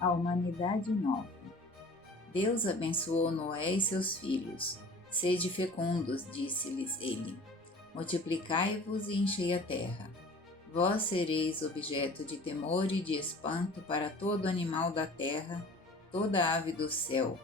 A humanidade nova. Deus abençoou Noé e seus filhos. Sede fecundos, disse-lhes ele. Multiplicai-vos e enchei a terra. Vós sereis objeto de temor e de espanto para todo animal da terra, toda ave do céu,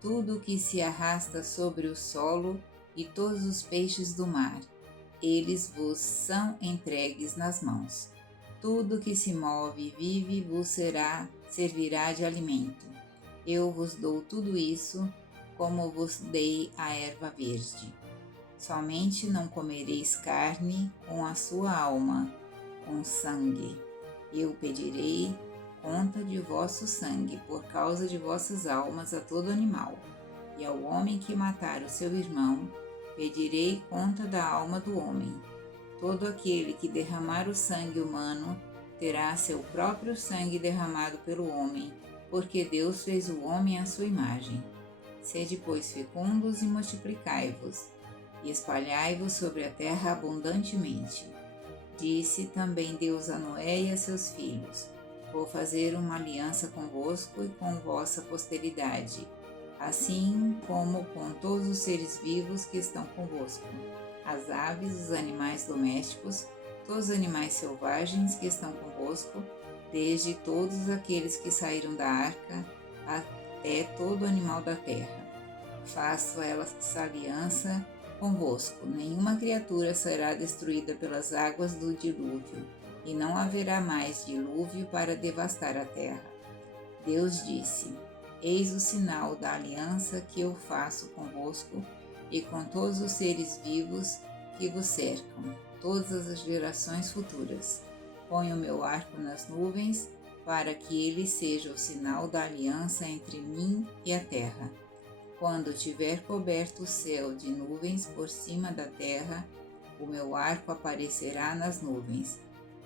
tudo o que se arrasta sobre o solo e todos os peixes do mar. Eles vos são entregues nas mãos. Tudo que se move e vive vos servirá de alimento. Eu vos dou tudo isso, como vos dei a erva verde. Somente não comereis carne com a sua alma, com sangue. Eu pedirei conta de vosso sangue, por causa de vossas almas a todo animal. E ao homem que matar o seu irmão, pedirei conta da alma do homem. Todo aquele que derramar o sangue humano terá seu próprio sangue derramado pelo homem, porque Deus fez o homem à sua imagem. Sede, pois, fecundos e multiplicai-vos, e espalhai-vos sobre a terra abundantemente. Disse também Deus a Noé e a seus filhos: Vou fazer uma aliança convosco e com vossa posteridade, assim como com todos os seres vivos que estão convosco, as aves, os animais domésticos, todos os animais selvagens que estão convosco, desde todos aqueles que saíram da arca até todo animal da terra. Faço essa aliança convosco. Nenhuma criatura será destruída pelas águas do dilúvio, e não haverá mais dilúvio para devastar a terra. Deus disse: Eis o sinal da aliança que eu faço convosco e com todos os seres vivos que vos cercam, todas as gerações futuras. Ponho o meu arco nas nuvens, para que ele seja o sinal da aliança entre mim e a terra. Quando tiver coberto o céu de nuvens por cima da terra, o meu arco aparecerá nas nuvens,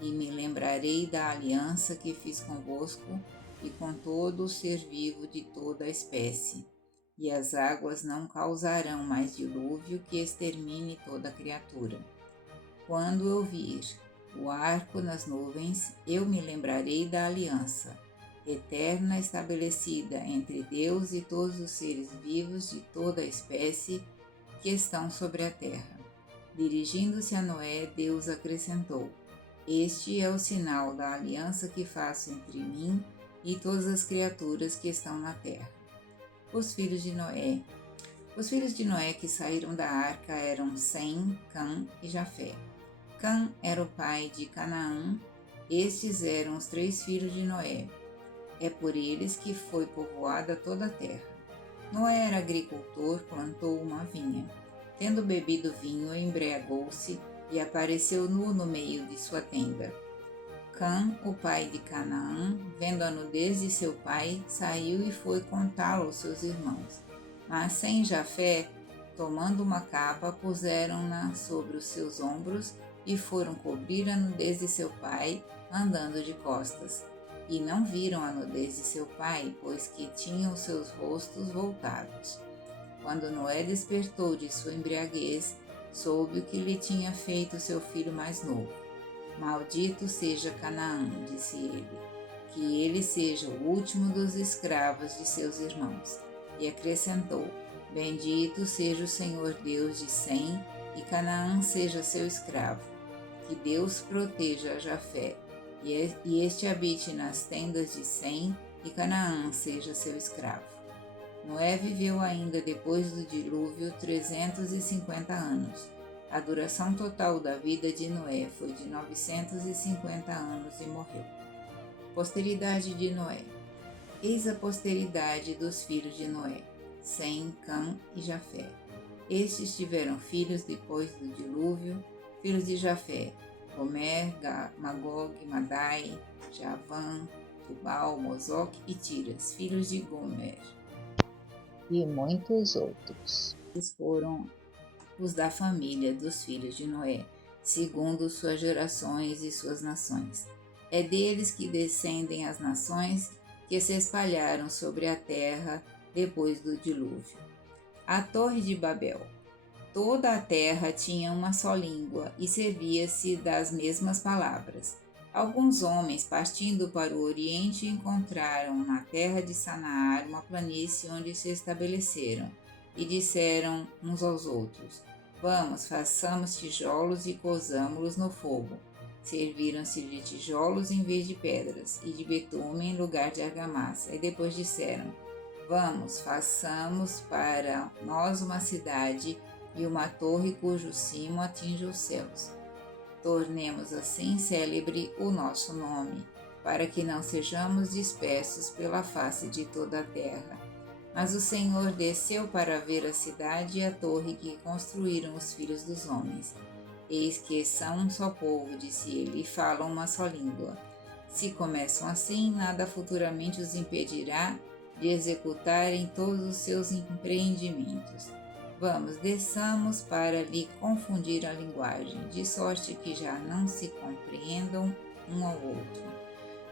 e me lembrarei da aliança que fiz convosco e com todo o ser vivo de toda a espécie. E as águas não causarão mais dilúvio que extermine toda criatura. Quando eu vir o arco nas nuvens, eu me lembrarei da aliança eterna estabelecida entre Deus e todos os seres vivos de toda a espécie que estão sobre a terra. Dirigindo-se a Noé, Deus acrescentou: Este é o sinal da aliança que faço entre mim e todas as criaturas que estão na terra. Os filhos de Noé. Os filhos de Noé que saíram da arca eram Sem, Cã e Jafé. Cã era o pai de Canaã. Estes eram os 3 filhos de Noé. É por eles que foi povoada toda a terra. Noé era agricultor, plantou uma vinha. Tendo bebido vinho, embriagou-se e apareceu nu no meio de sua tenda. Cã, o pai de Canaã, vendo a nudez de seu pai, saiu e foi contá-lo aos seus irmãos. Mas Sem e Jafé, tomando uma capa, puseram-na sobre os seus ombros e foram cobrir a nudez de seu pai, andando de costas. E não viram a nudez de seu pai, pois que tinham os seus rostos voltados. Quando Noé despertou de sua embriaguez, soube o que lhe tinha feito seu filho mais novo. Maldito seja Canaã, disse ele, que ele seja o último dos escravos de seus irmãos. E acrescentou: Bendito seja o Senhor Deus de Sem, e Canaã seja seu escravo. Que Deus proteja a Jafé, e este habite nas tendas de Sem, e Canaã seja seu escravo. Noé viveu ainda depois do dilúvio 350 anos. A duração total da vida de Noé foi de 950 anos e morreu. Posteridade de Noé. Eis a posteridade dos filhos de Noé, Sem, Cã e Jafé. Estes tiveram filhos depois do dilúvio, filhos de Jafé: Gomer, Magog, Madai, Javã, Tubal, Mozoque e Tiras, filhos de Gomer. E muitos outros. Esses foram os da família dos filhos de Noé, segundo suas gerações e suas nações. É deles que descendem as nações que se espalharam sobre a terra depois do dilúvio. A Torre de Babel. Toda a terra tinha uma só língua e servia-se das mesmas palavras. Alguns homens, partindo para o oriente, encontraram na terra de Sanaar uma planície onde se estabeleceram, e disseram uns aos outros: Vamos, façamos tijolos e cozamo-los no fogo. Serviram-se de tijolos em vez de pedras, e de betume em lugar de argamassa, e depois disseram: Vamos, façamos para nós uma cidade e uma torre cujo cimo atinja os céus. Tornemos assim célebre o nosso nome, para que não sejamos dispersos pela face de toda a terra. Mas o Senhor desceu para ver a cidade e a torre que construíram os filhos dos homens. Eis que são um só povo, disse ele, e falam uma só língua. Se começam assim, nada futuramente os impedirá de executarem todos os seus empreendimentos. Vamos, desçamos para lhe confundir a linguagem, de sorte que já não se compreendam um ao outro.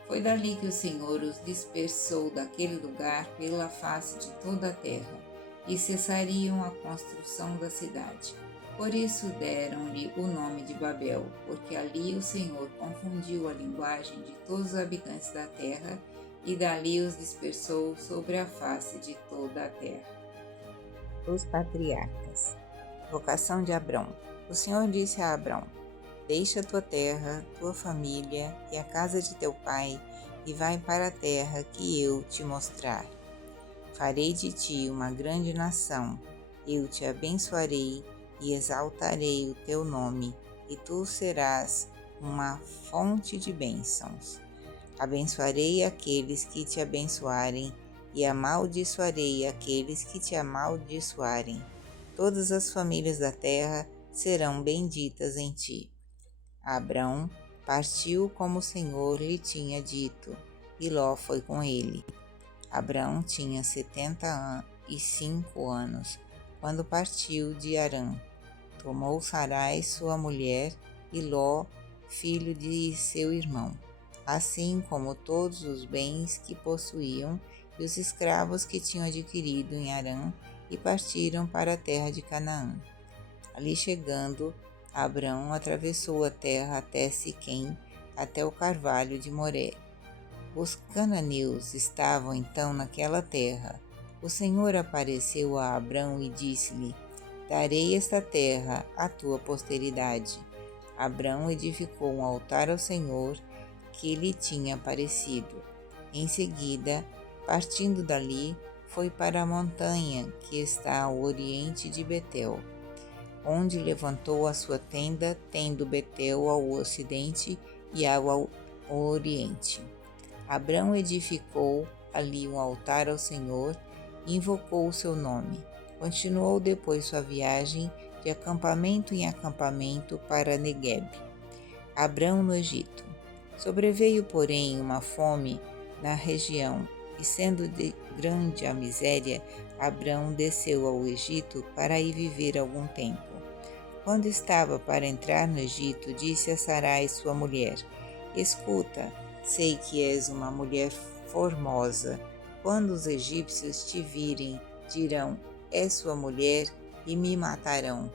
Foi dali que o Senhor os dispersou daquele lugar pela face de toda a terra, e cessariam a construção da cidade. Por isso deram-lhe o nome de Babel, porque ali o Senhor confundiu a linguagem de todos os habitantes da terra, e dali os dispersou sobre a face de toda a terra. Os patriarcas. Vocação de Abrão. O Senhor disse a Abrão: Deixa tua terra, tua família e a casa de teu pai, e vai para a terra que eu te mostrar. Farei de ti uma grande nação, eu te abençoarei e exaltarei o teu nome, e tu serás uma fonte de bênçãos. Abençoarei aqueles que te abençoarem, e amaldiçoarei aqueles que te amaldiçoarem. Todas as famílias da terra serão benditas em ti. Abrão partiu como o Senhor lhe tinha dito, e Ló foi com ele. Abrão tinha 75 anos, quando partiu de Harã. Tomou Sarai, sua mulher, e Ló, filho de seu irmão, assim como todos os bens que possuíam e os escravos que tinham adquirido em Harã, e partiram para a terra de Canaã. Ali chegando, Abrão atravessou a terra até Siquém, até o carvalho de Moré. Os cananeus estavam então naquela terra. O Senhor apareceu a Abrão e disse-lhe: Darei esta terra à tua posteridade. Abrão edificou um altar ao Senhor que lhe tinha aparecido. Em seguida, partindo dali, foi para a montanha que está ao oriente de Betel, onde levantou a sua tenda, tendo Betel ao ocidente e ao oriente. Abrão edificou ali um altar ao Senhor e invocou o seu nome. Continuou depois sua viagem de acampamento em acampamento para Negueb. Abrão no Egito. Sobreveio, porém, uma fome na região, e sendo de grande a miséria, Abrão desceu ao Egito para ir viver algum tempo. Quando estava para entrar no Egito, disse a Sarai, sua mulher: Escuta, sei que és uma mulher formosa. Quando os egípcios te virem, dirão: É sua mulher, e me matarão,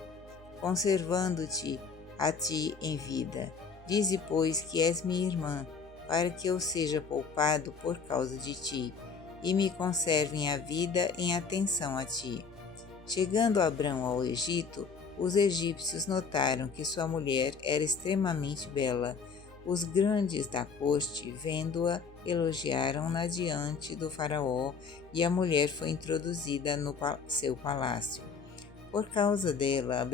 conservando-te a ti em vida. Dize, pois, que és minha irmã, para que eu seja poupado por causa de ti, e me conservem a vida em atenção a ti. Chegando Abrão ao Egito, os egípcios notaram que sua mulher era extremamente bela. Os grandes da corte, vendo-a, elogiaram-na diante do faraó, e a mulher foi introduzida no seu palácio. Por causa dela,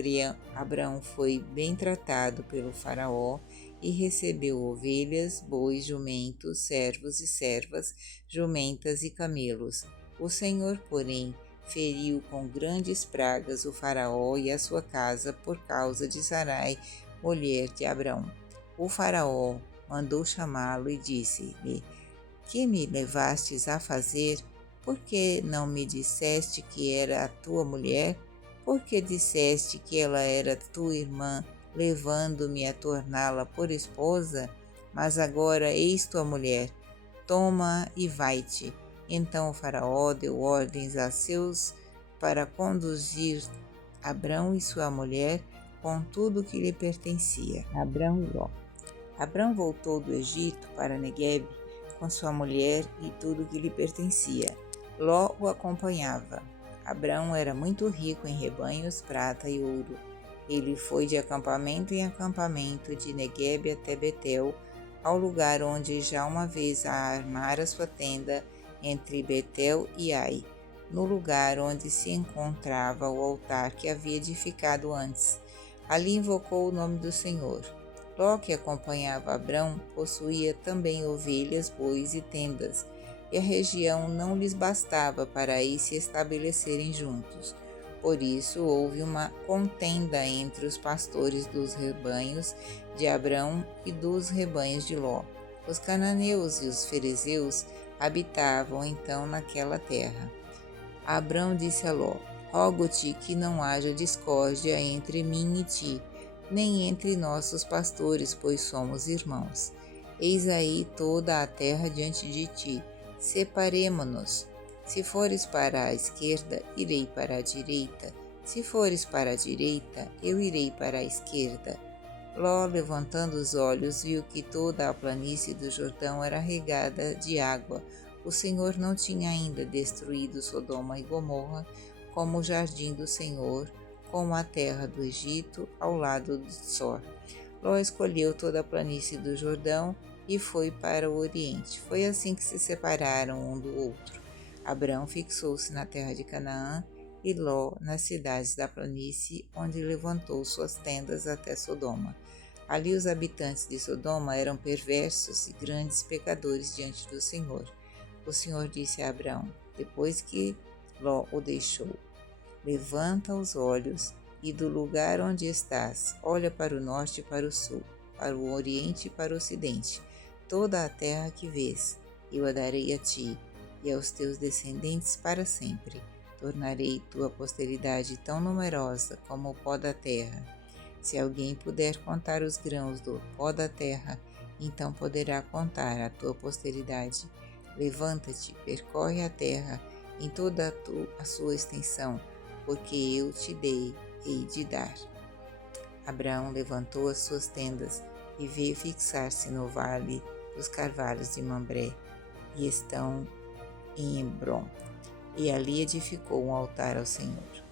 Abrão foi bem tratado pelo faraó e recebeu ovelhas, bois, jumentos, servos e servas, jumentas e camelos. O Senhor, porém, feriu com grandes pragas o faraó e a sua casa por causa de Sarai, mulher de Abrão. O faraó mandou chamá-lo e disse-lhe: Que me levastes a fazer? Por que não me disseste que era a tua mulher? Por que disseste que ela era tua irmã, levando-me a torná-la por esposa? Mas agora eis tua mulher, toma e vai-te. Então o faraó deu ordens a seus para conduzir Abrão e sua mulher com tudo que lhe pertencia. Abrão e Ló. Abrão voltou do Egito para Neguebe com sua mulher e tudo que lhe pertencia. Ló o acompanhava. Abrão era muito rico em rebanhos, prata e ouro. Ele foi de acampamento em acampamento, de Neguebe até Betel, ao lugar onde já uma vez armara sua tenda entre Betel e Ai, no lugar onde se encontrava o altar que havia edificado antes. Ali invocou o nome do Senhor. Ló, que acompanhava Abrão, possuía também ovelhas, bois e tendas, e a região não lhes bastava para aí se estabelecerem juntos. Por isso houve uma contenda entre os pastores dos rebanhos de Abrão e dos rebanhos de Ló. Os cananeus e os ferezeus habitavam então naquela terra. Abrão disse a Ló: Rogo-te que não haja discórdia entre mim e ti, nem entre nossos pastores, pois somos irmãos. Eis aí toda a terra diante de ti. Separemo-nos. Se fores para a esquerda, irei para a direita. Se fores para a direita, eu irei para a esquerda. Ló, levantando os olhos, viu que toda a planície do Jordão era regada de água. O Senhor não tinha ainda destruído Sodoma e Gomorra, como o jardim do Senhor, como a terra do Egito, ao lado de Sor. Ló escolheu toda a planície do Jordão e foi para o oriente. Foi assim que se separaram um do outro. Abrão fixou-se na terra de Canaã e Ló nas cidades da planície, onde levantou suas tendas até Sodoma. Ali os habitantes de Sodoma eram perversos e grandes pecadores diante do Senhor. O Senhor disse a Abrão, depois que Ló o deixou: Levanta os olhos e do lugar onde estás, olha para o norte e para o sul, para o oriente e para o ocidente. Toda a terra que vês, eu a darei a ti e aos teus descendentes para sempre. Tornarei tua posteridade tão numerosa como o pó da terra. Se alguém puder contar os grãos do pó da terra, então poderá contar a tua posteridade. Levanta-te, percorre a terra em toda a sua extensão, porque eu te hei de dar. Abraão levantou as suas tendas e veio fixar-se no vale dos carvalhos de Mambré, e estão em Hebrom, e ali edificou um altar ao Senhor.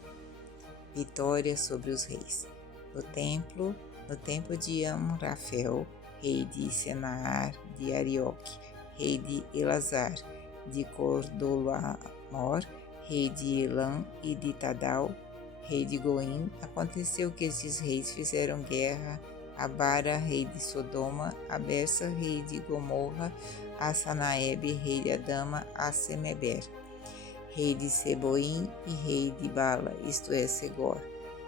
Vitória sobre os reis. No tempo de Amrafel, rei de Senaar, de Arioque, rei de Elazar, de Cordolamor, rei de Elam e de Tadal, rei de Goim, aconteceu que estes reis fizeram guerra a Bara, rei de Sodoma, a Bersa, rei de Gomorra, a Sanaebe, rei de Adama, a Semeber, rei de Seboim e rei de Bala, isto é, Segor.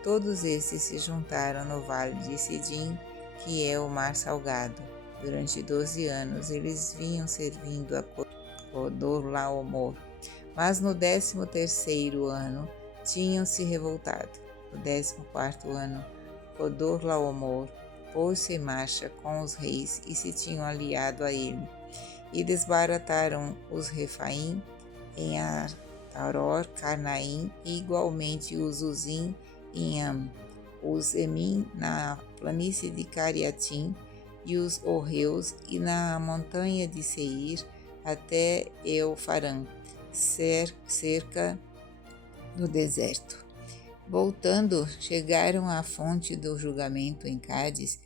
Todos estes se juntaram no vale de Sidim, que é o mar salgado. Durante 12 anos eles vinham servindo a Codorlaomer, mas no 13º ano tinham se revoltado. No 14º ano, Codorlaomer pôs-se em marcha com os reis e se tinham aliado a ele, e desbarataram os Refaim em Taror, Carnaim, e igualmente os Uzim em Am, os Emim na planície de Cariatim, e os Orreus, e na montanha de Seir, até Eufarã, cerca do deserto. Voltando, chegaram à fonte do julgamento em Cádiz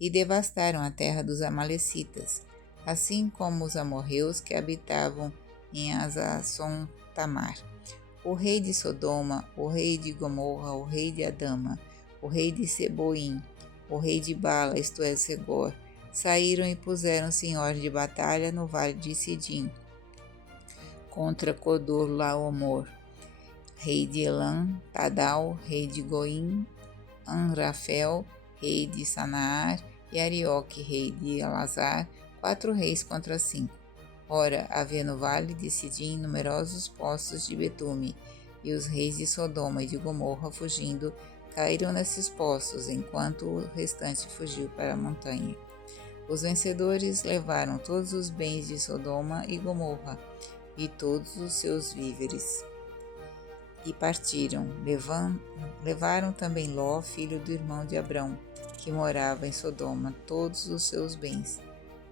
e devastaram a terra dos Amalecitas, assim como os amorreus que habitavam em Azazon Tamar. O rei de Sodoma, o rei de Gomorra, o rei de Adama, o rei de Seboim, o rei de Bala, isto é, Segor, saíram e puseram-se em ordem de batalha no vale de Sidim, contra Codorlaomer, rei de Elam, Tadal, rei de Goim, Amrafel, rei de Sanaar, e Arioque, rei de Elazar, 4 reis contra 5. Ora, havia no vale de Sidim numerosos poços de betume, e os reis de Sodoma e de Gomorra, fugindo, caíram nesses poços, enquanto o restante fugiu para a montanha. Os vencedores levaram todos os bens de Sodoma e Gomorra, e todos os seus víveres. e partiram. Levaram também Ló, filho do irmão de Abrão, que morava em Sodoma, todos os seus bens.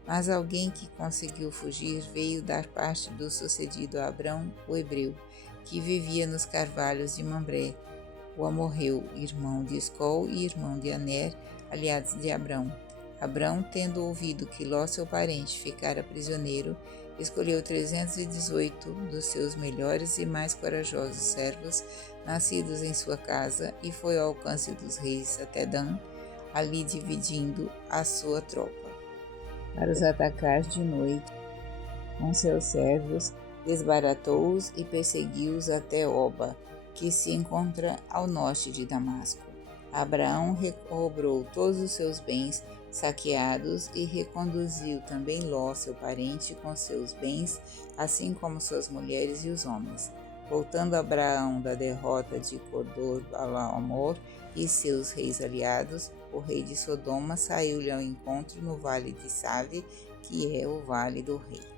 Mas alguém que conseguiu fugir veio dar parte do sucedido a Abrão, o hebreu, que vivia nos carvalhos de Mamré, o amorreu, irmão de Escol e irmão de Aner, aliados de Abrão. Abrão, tendo ouvido que Ló, seu parente, ficara prisioneiro, escolheu 318 dos seus melhores e mais corajosos servos, nascidos em sua casa, e foi ao alcance dos reis até Dan, ali dividindo a sua tropa. Para os atacar de noite, com seus servos, desbaratou-os e perseguiu-os até Oba, que se encontra ao norte de Damasco. Abraão recobrou todos os seus bens saqueados e reconduziu também Ló, seu parente, com seus bens, assim como suas mulheres e os homens. Voltando Abraão da derrota de Codor-Laomor e seus reis aliados, o rei de Sodoma saiu-lhe ao encontro no vale de Save, que é o vale do rei.